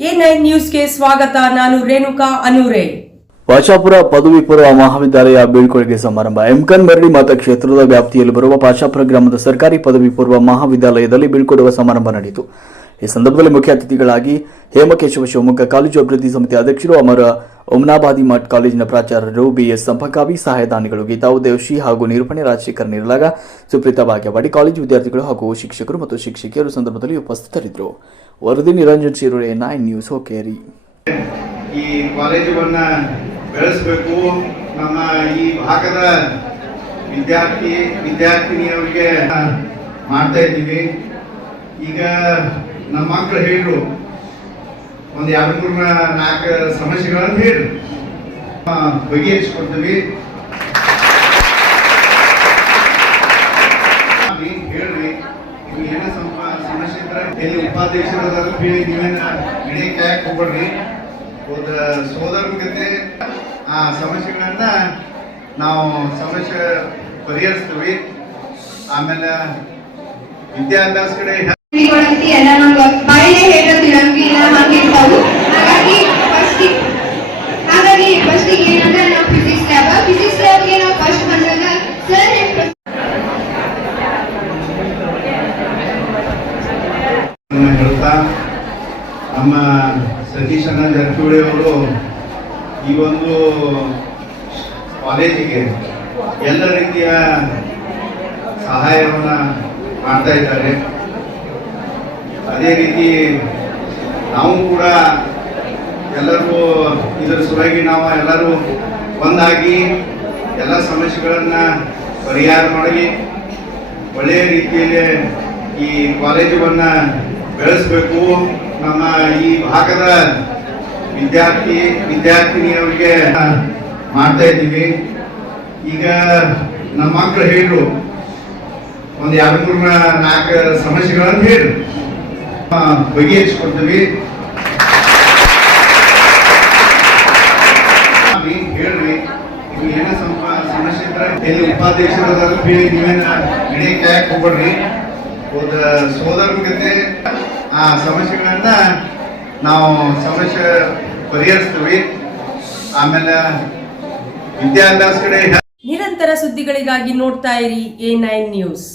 ನ್ಯೂಸ್ಗೆ ಸ್ವಾಗತ, ನಾನು ರೇಣುಕಾ ಅನೂರೇ. ಪಾಶಾಪುರ ಪದವಿ ಪೂರ್ವ ಮಹಾವಿದ್ಯಾಲಯ ಬೀಳ್ಕೊಡುಗೆ ಸಮಾರಂಭ. ಎಂಕನ್ ಮರಳಿ ಮತಕ್ಷೇತ್ರದ ವ್ಯಾಪ್ತಿಯಲ್ಲಿ ಬರುವ ಪಾಶಾಪುರ ಗ್ರಾಮದ ಸರ್ಕಾರಿ ಪದವಿ ಪೂರ್ವ ಮಹಾವಿದ್ಯಾಲಯದಲ್ಲಿ ಬೀಳ್ಕೊಡುವ ಸಮಾರಂಭ ನಡೆಯಿತು. ಈ ಸಂದರ್ಭದಲ್ಲಿ ಮುಖ್ಯ ಅತಿಥಿಗಳಾಗಿ ಹೇಮಕೇಶವ ಶಿವಮೊಗ್ಗ ಕಾಲೇಜು ಅಭಿವೃದ್ಧಿ ಸಮಿತಿ ಅಧ್ಯಕ್ಷರು ಅಮರ ಒಮ್ನಾಬಾದಿ ಮಠ್ ಕಾಲೇಜಿನ ಪ್ರಾಚಾರ್ಯರು ಬಿಎಸ್ ಸಂಪಕಾವಿ ಸಹಾಯದಾನಿಗಳು ಗೀತಾ ದೇವಶಿ ಹಾಗೂ ನಿರೂಪಣೆ ರಾಜಶೇಖರ್ ನಿರ್ಲಾಗ ಸುಪ್ರೀತಾ ಭಾಗ್ಯವಾಡಿ ಕಾಲೇಜು ವಿದ್ಯಾರ್ಥಿಗಳು ಹಾಗೂ ಶಿಕ್ಷಕರು ಮತ್ತು ಶಿಕ್ಷಕಿಯರು ಸಂದರ್ಭದಲ್ಲಿ ಉಪಸ್ಥಿತರಿದ್ದರು. ವರದಿ ನಿರಂಜನ್ ಶಿರೋಳೆ ನೈನ್ ನ್ಯೂಸ್, ಹೋಕೇರಿ. ಈ ಕಾಲೇಜುವನ್ನ ಬೆಳೆಸಬೇಕು. ನಮ್ಮ ಈ ಭಾಗದ ವಿದ್ಯಾರ್ಥಿ ವಿದ್ಯಾರ್ಥಿನಿಯವರಿಗೆ ಮಾಡ್ತಾ ಇದ್ದೀವಿ. ಈಗ ನಮ್ಮ ಮಕ್ಕಳು ಹೇಳಿದ್ರು ಒಂದು ಎರಡು, ಮೂರು, ನಾಲ್ಕು ಸಮಸ್ಯೆಗಳನ್ನು ಹೇಳಿ ಬಗೆಹರಿಸ್ಕೊಡ್ತೀವಿ ಹೇಳ್ರಿ ನೀವು ಏನೋ ಸ್ವಲ್ಪ ಸಮಸ್ಯೆ ಇದ್ರೆ ಎಲ್ಲಿ ಉಪಾಧ್ಯಕ್ಷರು ನೀವೇನ ಹಿಡಿಯಕ್ಕೆ ಯಾಕೆ ಹೋಗ್ಬೇಡ್ರಿ. ಆ ಸಮಸ್ಯೆಗಳನ್ನ ನಾವು ಸಮಸ್ಯೆ ಪರಿಹರಿಸ್ತೀವಿ. ಆಮೇಲೆ ವಿದ್ಯಾಭ್ಯಾಸ ಕಡೆ ಕೊಡಂತಿ ಎಲ್ಲ ಹಾಗಾಗಿ ಫಸ್ಟ್ ಹಾಗಾಗಿ ಫಸ್ಟ್ ಅನ್ನ ನಮ್ಮ ಸತೀಶ್ ಅಣ್ಣ ಜಾರಕಿಹೊಳಿ ಅವರು ಈ ಒಂದು ಕಾಲೇಜಿಗೆ ಎಲ್ಲ ರೀತಿಯ ಸಹಾಯವನ್ನು ಮಾಡ್ತಾ ಇದ್ದಾರೆ. ಅದೇ ರೀತಿ ನಾವು ಕೂಡ ಎಲ್ಲರಿಗೂ ಇದರ ಸಲುವಾಗಿ ನಾವು ಎಲ್ಲರೂ ಒಂದಾಗಿ ಎಲ್ಲ ಸಮಸ್ಯೆಗಳನ್ನು ಪರಿಹಾರ ಮಾಡಿ ಒಳ್ಳೆಯ ರೀತಿಯಲ್ಲಿ ಈ ಕಾಲೇಜುಗಳನ್ನು ಬೆಳೆಸಬೇಕು. ನಮ್ಮ ಈ ಭಾಗದ ವಿದ್ಯಾರ್ಥಿ ವಿದ್ಯಾರ್ಥಿನಿಯವರಿಗೆ ಮಾಡ್ತಾ ಇದ್ದೀವಿ. ಈಗ ನಮ್ಮ ಮಕ್ಕಳು ಹೇಳಿದ್ರು, ಒಂದು ಎರಡು, ಮೂರು, ನಾಲ್ಕು ಸಮಸ್ಯೆಗಳನ್ನು ಹೇಳಿ. ಬಗೆಹರಿಸ್ಕೊಡ್ತೀವಿ. ಹೇಳ್ರಿ ಏನೋ ಸ್ವಲ್ಪ ಎಲ್ಲಿ ನೀವೇನ ಹೋಗ್ಬೇಡ್ರಿ. ಆ ಸಮಸ್ಯೆಗಳನ್ನ ನಾವು ಸಮಸ್ಯೆ ಪರಿಹರಿಸ್ತೀವಿ. ಆಮೇಲೆ ವಿದ್ಯಾಭ್ಯಾಸ ನಿರಂತರ ಸುದ್ದಿಗಳಿಗಾಗಿ ನೋಡ್ತಾ ಇರಿ ಎ ನೈನ್ ನ್ಯೂಸ್.